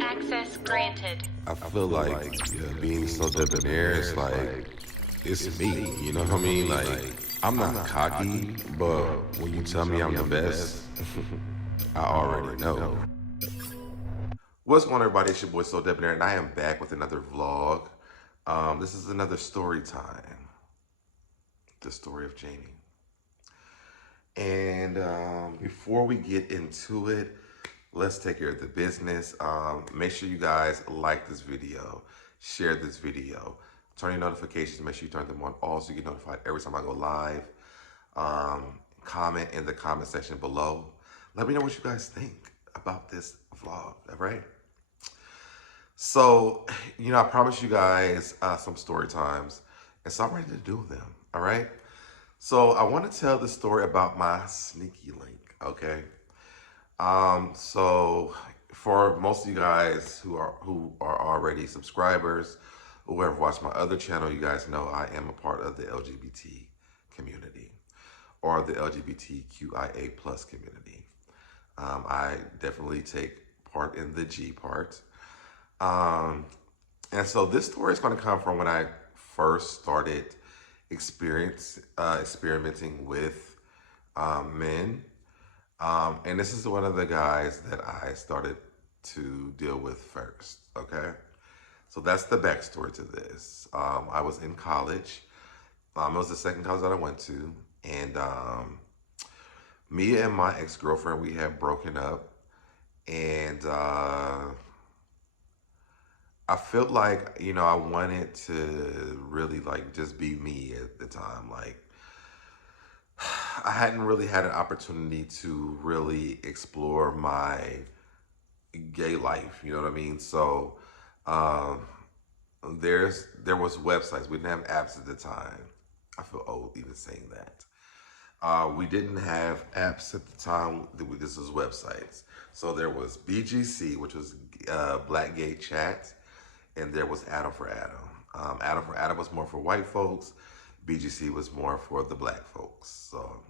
Access granted. I feel like being so debonair is like, it's me, you know what I mean? Like, I'm not cocky, but when you tell me I'm the best, I already know. What's going on, everybody? It's your boy SoDebNair, and I am back with another vlog. This is another story time. The story of Jamie. And before we get into it, let's take care of the business. Make sure you guys like this video, share this video, turn your notifications, make sure you turn them on all so you get notified every time I go live. Comment in the comment section below. Let me know what you guys think about this vlog, all right? So, I promised you guys some story times, and so I'm ready to do them, all right? So I want to tell the story about my sneaky link, okay? So for most of you guys who are already subscribers, who have watched my other channel, you guys know I am a part of the LGBT community, or the LGBTQIA plus community. I definitely take part in the G part. And so this story is going to come from when I first started experimenting with men. And this is one of the guys that I started to deal with first, okay? So that's the backstory to this. I was in college. It was the second college that I went to. And me and my ex-girlfriend, we had broken up. And I felt like, I wanted to really just be me at the time. I hadn't really had an opportunity to really explore my gay life, you know what I mean? So there was websites. We didn't have apps at the time. I feel old even saying that. We didn't have apps at the time. This was websites. So there was BGC, which was Black Gay Chat, and there was Adam for Adam. Adam for Adam was more for white folks. BGC was more for the black folks. So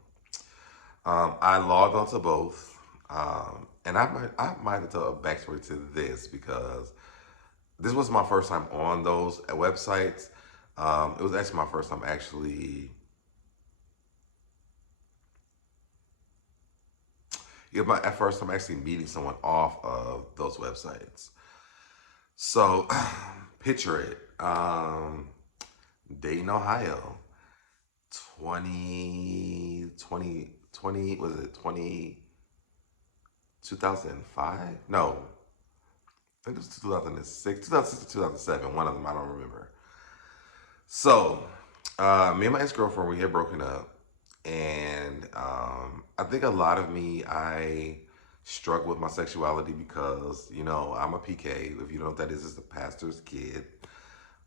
I logged onto both. And I might tell a backstory to this because this was my first time on those websites. It was actually my first time actually meeting someone off of those websites. So picture it. Dayton, Ohio, 2020, was it 2005? No, I think it was 2006, 2006 2007, one of them, I don't remember. So, me and my ex-girlfriend, we had broken up, and I think a lot of I struggle with my sexuality because, I'm a PK. If you know what that is, it's a pastor's kid.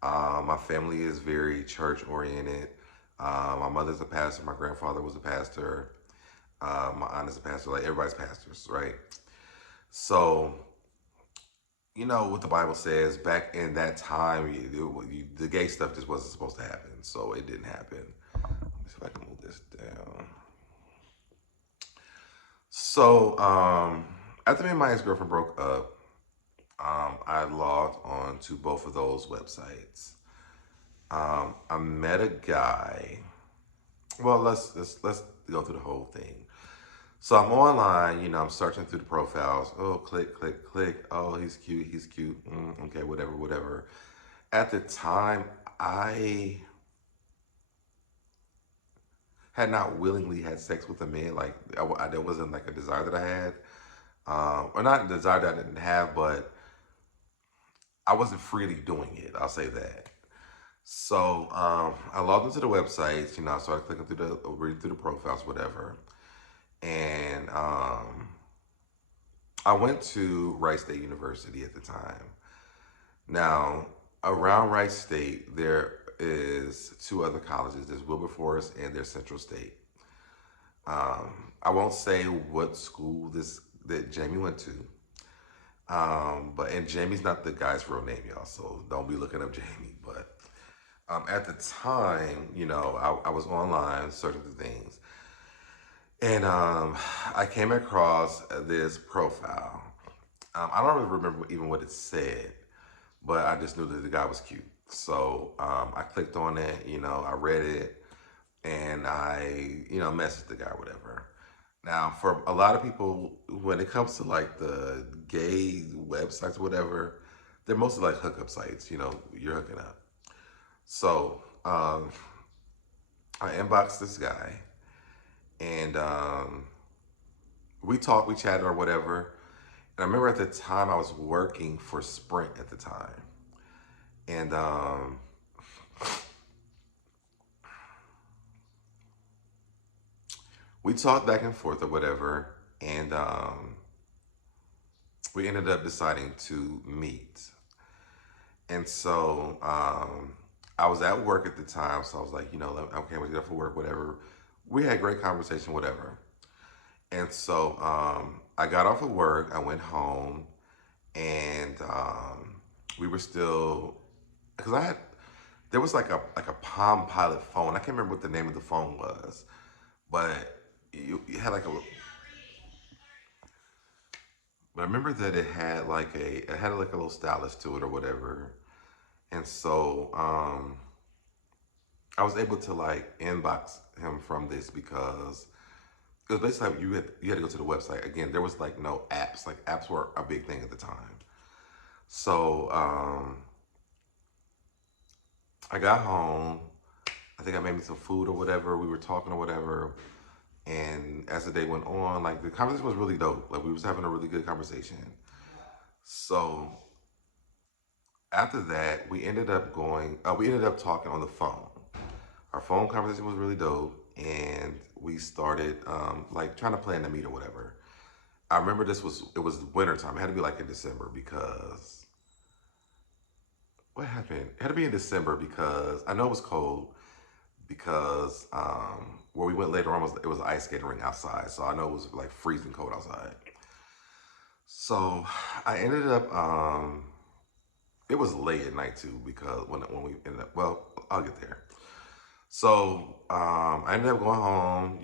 My family is very church-oriented. My mother's a pastor. My grandfather was a pastor. My aunt is a pastor. Like, everybody's pastors, right? So, what the Bible says, back in that time, the gay stuff just wasn't supposed to happen. So it didn't happen. Let me see if I can move this down. So, after me and my ex-girlfriend broke up, I logged on to both of those websites. I met a guy. Well, let's go through the whole thing. So I'm online, I'm searching through the profiles. Oh, click, click, click. Oh, he's cute, he's cute. Okay, whatever. At the time, I had not willingly had sex with a man. Like, there wasn't like a desire that I had. Or not a desire that I didn't have, but I wasn't freely doing it. I'll say that. So I logged into the websites, I started clicking through reading through the profiles, whatever. And I went to Rice State University at the time. Now, around Rice State, there is two other colleges. There's Wilberforce and there's Central State. I won't say what school that Jamie went to. And Jamie's not the guy's real name, y'all, so don't be looking up Jamie. But at the time, I was online searching for things. And I came across this profile. I don't really remember even what it said, but I just knew that the guy was cute. So I clicked on it, I read it, and I, messaged the guy or whatever. Now, for a lot of people, when it comes to like the gay websites or whatever, they're mostly like hookup sites, you're hooking up. So I inboxed this guy, and we talked, we chatted or whatever. And I remember at the time I was working for Sprint at the time. And we talked back and forth or whatever. And we ended up deciding to meet. And so I was at work at the time. So I was like, okay, we're there for work, whatever. We had great conversation, whatever. And so I got off of work, I went home, and we were still, because there was like a Palm Pilot phone. I can't remember what the name of the phone was, but you had like a, but I remember that it had like a little stylus to it or whatever. And so I was able to like inbox him from this because it was basically like you had to go to the website. Again, there was like no apps. Like apps were a big thing at the time. So I got home. I think I made me some food or whatever. We were talking or whatever. And as the day went on, like the conversation was really dope. Like we was having a really good conversation. So after that, we ended up talking on the phone. Our phone conversation was really dope. And we started like trying to plan to meet or whatever. I remember it was winter time. It had to be like in December because what happened? It had to be in December because I know it was cold because where we went later on it was an ice skating rink outside. So I know it was like freezing cold outside. So I ended up it was late at night too because when we ended up, well, I'll get there. So I ended up going home,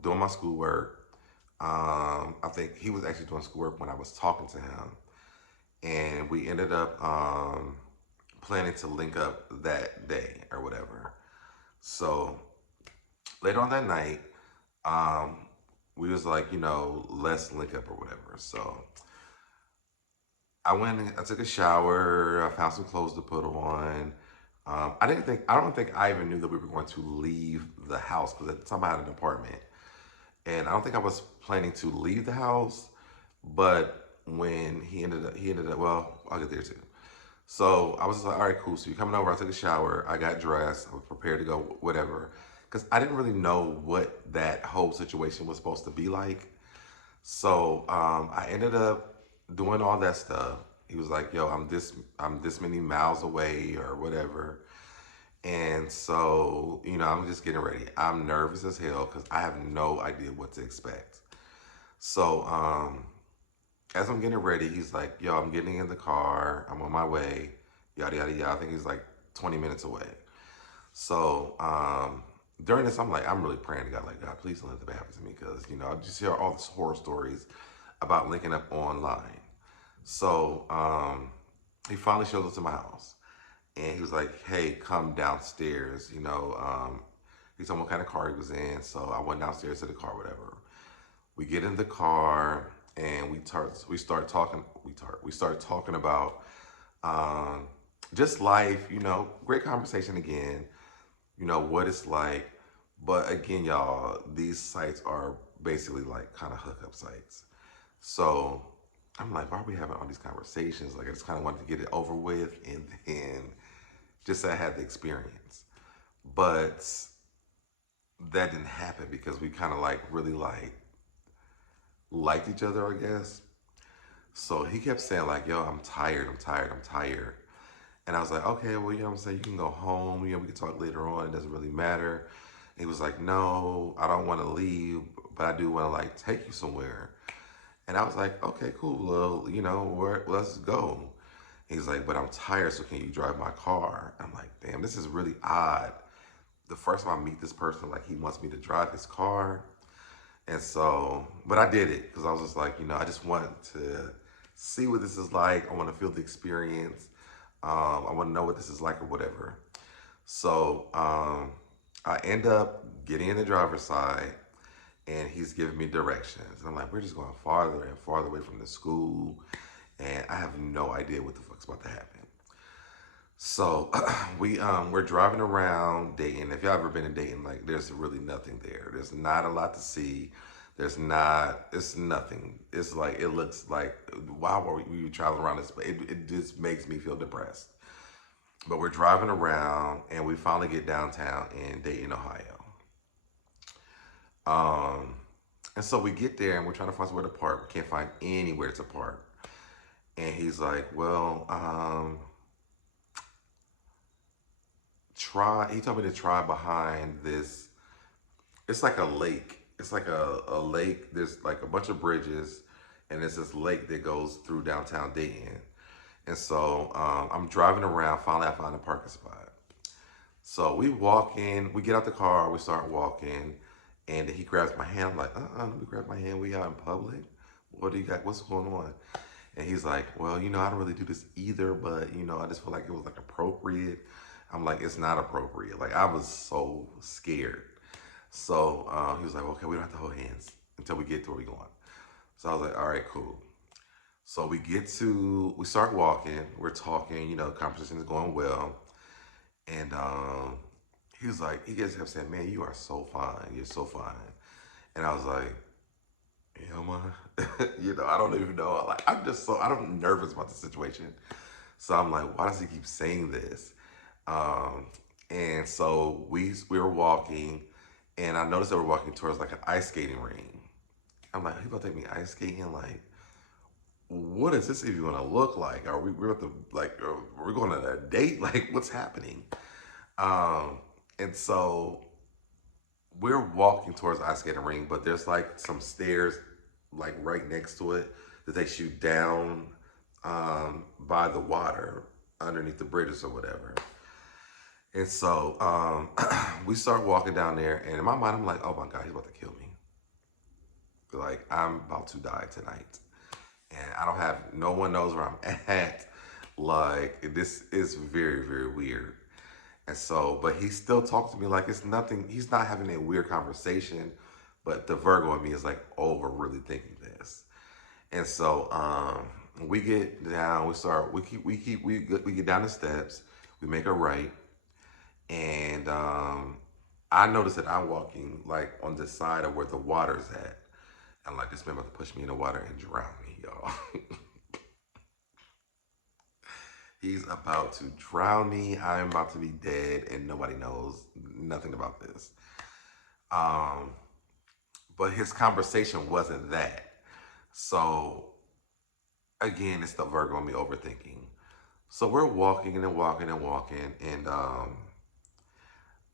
doing my schoolwork. I think he was actually doing schoolwork when I was talking to him, and we ended up planning to link up that day or whatever. So later on that night, we was like, let's link up or whatever. So I took a shower, I found some clothes to put on. I don't think I even knew that we were going to leave the house because at the time I had an apartment. And I don't think I was planning to leave the house, but when he ended up, well, I'll get there too. So I was just like, all right, cool. So you're coming over, I took a shower, I got dressed, I was prepared to go, whatever. Because I didn't really know what that whole situation was supposed to be like. So I ended up doing all that stuff. He was like, yo, I'm this many miles away or whatever. And so, I'm just getting ready. I'm nervous as hell because I have no idea what to expect. So, as I'm getting ready, he's like, yo, I'm getting in the car. I'm on my way. Yada, yada, yada. I think he's like 20 minutes away. So, during this, I'm really praying to God, like, God, please don't let that happen to me because, I just hear all these horror stories about linking up online. So, he finally shows up to my house. And he was like, hey, come downstairs, he told me what kind of car he was in. So I went downstairs to the car, whatever. We get in the car and we start talking about just life, great conversation again, what it's like. But again, y'all, these sites are basically like kind of hookup sites. So I'm like, why are we having all these conversations? Like I just kind of wanted to get it over with and then just so I had the experience. But that didn't happen because we kind of like really liked each other, I guess. So he kept saying like, yo, I'm tired, I'm tired, I'm tired. And I was like, okay, well, what I'm saying? You can go home, we can talk later on, it doesn't really matter. And he was like, no, I don't want to leave, but I do want to like take you somewhere. And I was like, okay, cool, well, let's go. He's like, but I'm tired, so can you drive my car? I'm like, damn, this is really odd. The first time I meet this person, like he wants me to drive his car. And so, but I did it because I was just like, I just wanted to see what this is like. I want to feel the experience. I want to know what this is like or whatever. So I end up getting in the driver's side, and he's giving me directions. And I'm like, we're just going farther and farther away from the school, and I have no idea what the fuck's about to happen. So we're driving around Dayton. If y'all ever been in Dayton, like there's really nothing there. There's not a lot to see. It's nothing. It's like, it looks like, why were we traveling around this? But it just makes me feel depressed. But we're driving around and we finally get downtown in Dayton, Ohio. Um, and so we get there and we're trying to find somewhere to park. We can't find anywhere to park. And he's like, well, he told me to try behind this. It's like a lake. It's like a lake. There's like a bunch of bridges, and there's this lake that goes through downtown Dayton. And so I'm driving around. Finally, I find a parking spot. So we walk in. We get out the car. We start walking, and he grabs my hand. I'm like, let me grab my hand. We out in public. What do you got? What's going on? And he's like, well, I don't really do this either, but I just feel like it was like appropriate. I'm like, it's not appropriate. Like, I was so scared. So he was like, okay, we don't have to hold hands until we get to where we're going. So I was like, all right, cool. So we start walking, we're talking, conversation is going well. And he was like, he gets up saying, man, you are so fine. You're so fine. And I was like, yeah, man. I don't even know. Like, I'm nervous about the situation. So I'm like, why does he keep saying this? And so we were walking, and I noticed that we're walking towards like an ice skating ring. I'm like, he about to take me ice skating? Like, what is this even gonna look like? We're at the, like, are we going on a date? Like, what's happening? And so we're walking towards the ice skating ring, but there's like some stairs like right next to it that takes you down by the water underneath the bridges or whatever. And so we start walking down there, and in my mind, I'm like, oh my God, he's about to kill me. Like, I'm about to die tonight. And I don't have, no one knows where I'm at. Like, this is very, very weird. And so, but he still talks to me like it's nothing. He's not having a weird conversation, but the Virgo in me is like over really thinking this. And so we get down, we get down the steps, we make a right. And I noticed that I'm walking like on the side of where the water's at. And like, this man about to push me in the water and drown me, y'all. He's about to drown me. I'm about to be dead, and nobody knows nothing about this. But his conversation wasn't that. So again, it's the Virgo in me overthinking. So we're walking and walking and walking, and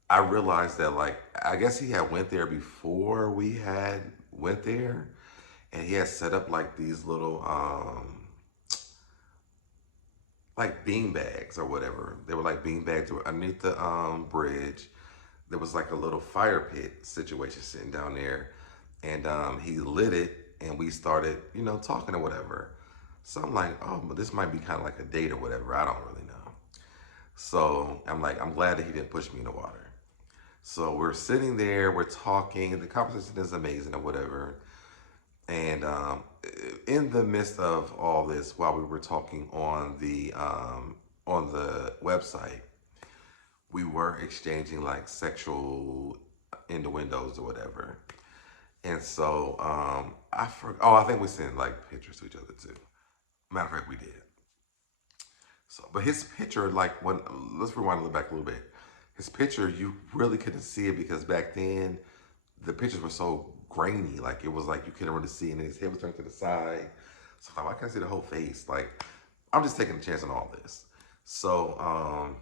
I realized that, like, I guess he had went there before we had went there, and he had set up like these little like bean bags or whatever. They were like bean bags underneath the bridge. There was like a little fire pit situation sitting down there, and he lit it, and we started, talking or whatever. So I'm like, oh, but this might be kind of like a date or whatever. I don't really know. So I'm like, I'm glad that he didn't push me in the water. So we're sitting there, we're talking, the conversation is amazing or whatever. And in the midst of all this, while we were talking on the website, we were exchanging like sexual innuendos or whatever. And so I think we sent like pictures to each other too. Matter of fact, we did. So, but his picture, like, let's rewind a little back a little bit. His picture, you really couldn't see it because back then the pictures were so grainy. Like, it was like you couldn't really see, and his head was turned to the side. So I'm like, why can't I see the whole face? Like, I'm just taking a chance on all this. So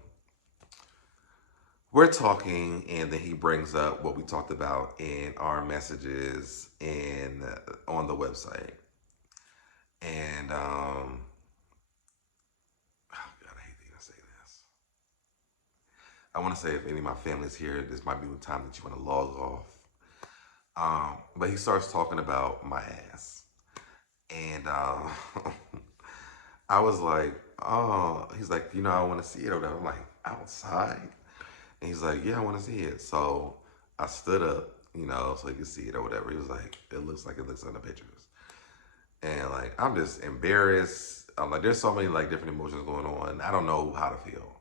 we're talking, and then he brings up what we talked about in our messages and on the website. And oh God, I hate to even say this. I want to say, if any of my family's here, this might be the time that you want to log off. But he starts talking about my ass. And I was like, oh, he's like, I want to see it or whatever. I'm like, outside? And he's like, yeah, I want to see it. So I stood up, so he could see it or whatever. He was like, it looks on the pictures. And like, I'm just embarrassed. I'm like, there's so many like different emotions going on. I don't know how to feel,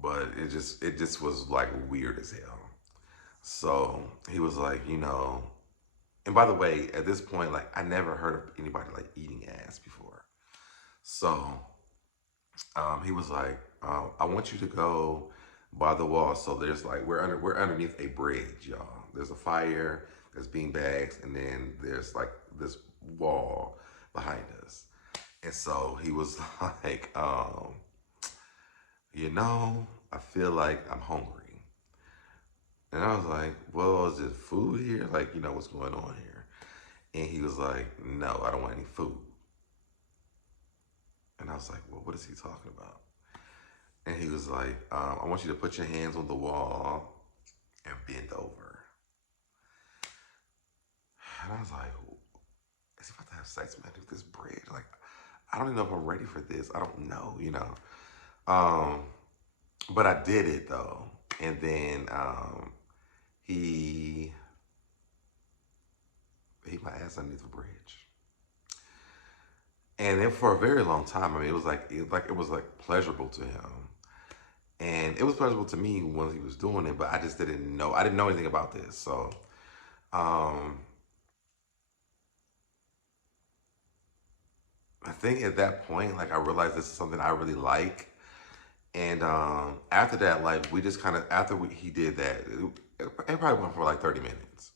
but it just was like weird as hell. So he was like, and by the way, at this point, like I never heard of anybody like eating ass before. So he was like, I want you to go by the wall. So there's like we're underneath a bridge, y'all. There's a fire, there's bean bags, and then there's like this wall behind us. And so he was like, I feel like I'm hungry. And I was like, well, is it food here? Like, what's going on here? And he was like, no, I don't want any food. And I was like, well, what is he talking about? And he was like, I want you to put your hands on the wall and bend over. And I was like, is he about to have sex with this bridge? Like, I don't even know if I'm ready for this. I don't know. Um, but I did it though. And then he my ass underneath the bridge. And then for a very long time, I mean, it was like pleasurable to him. And it was pleasurable to me when he was doing it, but I just didn't know. I didn't know anything about this. So um, I think at that point, like I realized this is something I really like. And after that, like we just kind of he did that, it probably went for like 30 minutes.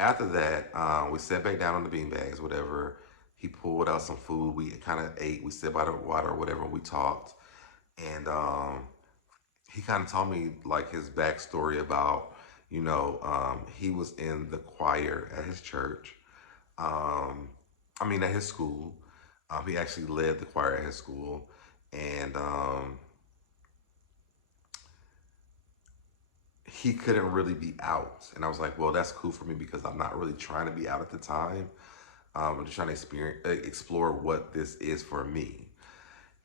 After that, we sat back down on the bean bags, whatever. He pulled out some food. We kind of ate. We sat by the water or whatever. And we talked, and he kind of told me like his backstory about, he was in the choir at his church. I mean, at his school. He actually led the choir at his school, and he couldn't really be out. And I was like, well, that's cool for me because I'm not really trying to be out at the time. I'm just trying to explore what this is for me.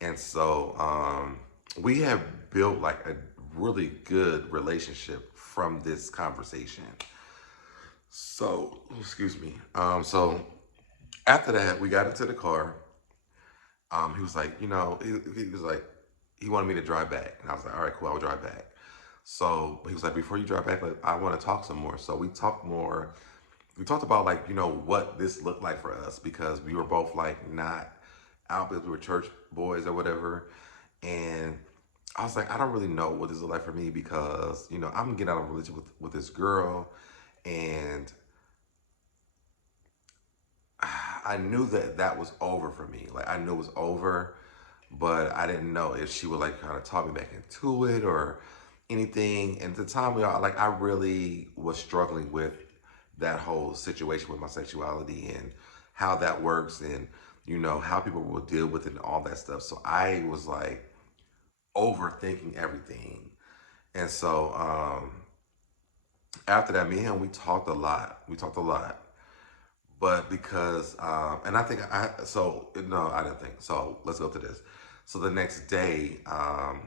And so we have built like a really good relationship from this conversation. So, excuse me. So after that, we got into the car. He was like, he was like, he wanted me to drive back. And I was like, all right, cool, I'll drive back. So he was like, before you drive back, like, I want to talk some more. So we talked more. We talked about like, what this looked like for us because we were both like not out because we were church boys or whatever. And I was like, I don't really know what this is like for me because, I'm getting out of a relationship with this girl. And I knew that that was over for me. Like, I knew it was over, but I didn't know if she would like kind of talk me back into it or anything. And at the time, I really was struggling with that whole situation with my sexuality and how that works and, how people will deal with it and all that stuff. So I was like, overthinking everything. And so after that, me and him, we talked a lot. We talked a lot. But because, and I think no, I didn't think. So let's go to this. So the next day, I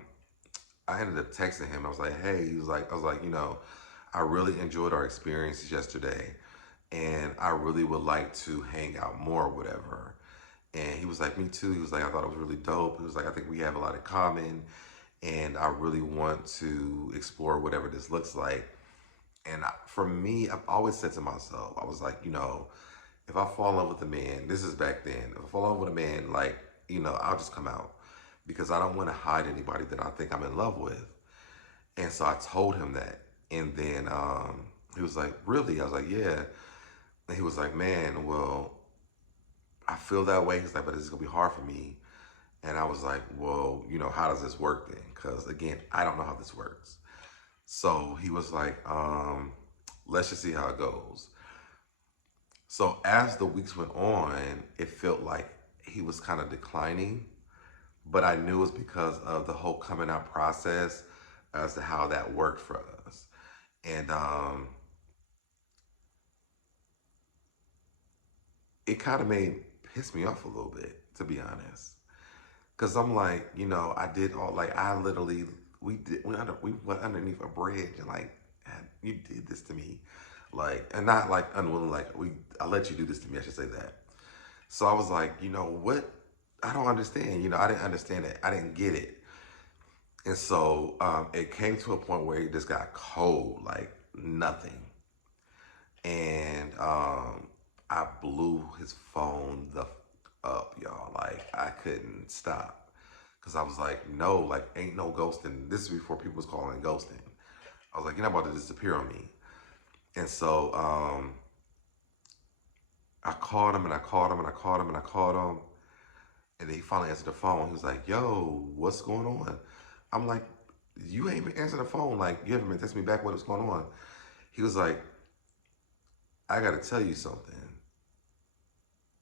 ended up texting him. I was like, hey, I was like, I really enjoyed our experiences yesterday. And I really would like to hang out more, whatever. And he was like, me too. He was like, I thought it was really dope. He was like, I think we have a lot in common. And I really want to explore whatever this looks like. And for me, I've always said to myself, I was like, if I fall in love with a man, this is back then, if I fall in love with a man, like, I'll just come out because I don't want to hide anybody that I think I'm in love with. And so I told him that. And then he was like, really? I was like, yeah. And he was like, man, well, I feel that way. He's like, but it's going to be hard for me. And I was like, well, how does this work then? Because again, I don't know how this works. So he was like, let's just see how it goes. So as the weeks went on, it felt like he was kind of declining, but I knew it was because of the whole coming out process as to how that worked for us. And it kind of made piss me off a little bit, to be honest. Cause I'm like, you know, I did all like I literally we went underneath a bridge and like you did this to me, like and not like unwilling like I let you do this to me. I should say that. So I was like, you know what? I don't understand. You know, I didn't understand it. I didn't get it. And so it came to a point where it just got cold, like nothing. And I blew his phone the up, y'all. Like I couldn't stop because I was like, no, like ain't no ghosting. This is before people was calling it ghosting. I was like, you're not about to disappear on me. And so I called him and I called him and I called him and I called him. And then he finally answered the phone. He was like, yo, what's going on? I'm like, you ain't been answering the phone. Like, you haven't been texting me back what was going on. He was like, I got to tell you something.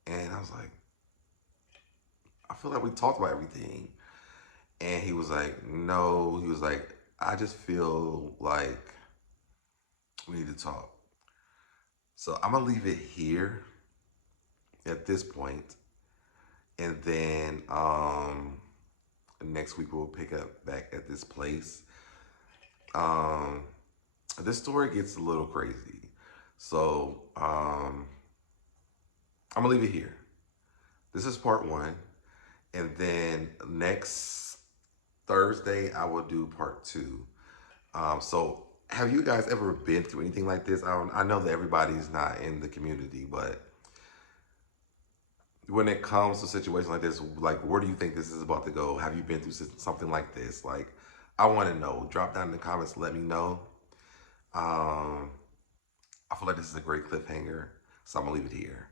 And I was like, I feel like we talked about everything. And he was like, no. He was like, I just feel like we need to talk. So I'm going to leave it here at this point. And then next week we'll pick up back at this place. This story gets a little crazy. So I'm gonna leave it here. This is part 1. And then next Thursday I will do part 2. So have you guys ever been through anything like this? I know that everybody's not in the community, but when it comes to situations like this, like where do you think this is about to go? Have you been through something like this? Like, I want to know. Drop down in the comments, let me know. I feel like this is a great cliffhanger, so I'm gonna leave it here.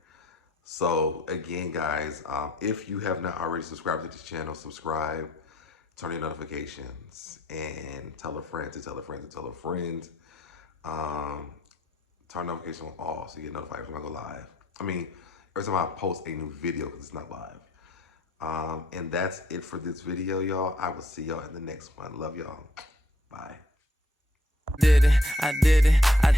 So again, guys, if you have not already subscribed to this channel, subscribe, turn your notifications, and tell a friend to tell a friend to tell a friend. Turn notification on all so you get notified when I go live. I mean, every time I post a new video, because it's not live. And that's it for this video, y'all. I will see y'all in the next one. Love y'all. Bye. Did it, I did it, I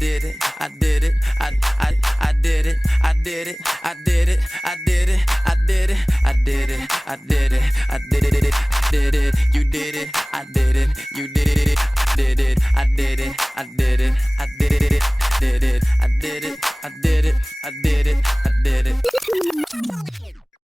did it, I did it, I did it, I did it, I did it, I did it, I did it, I did it, I did it, I did it, you did it, I did it, you did it, did it.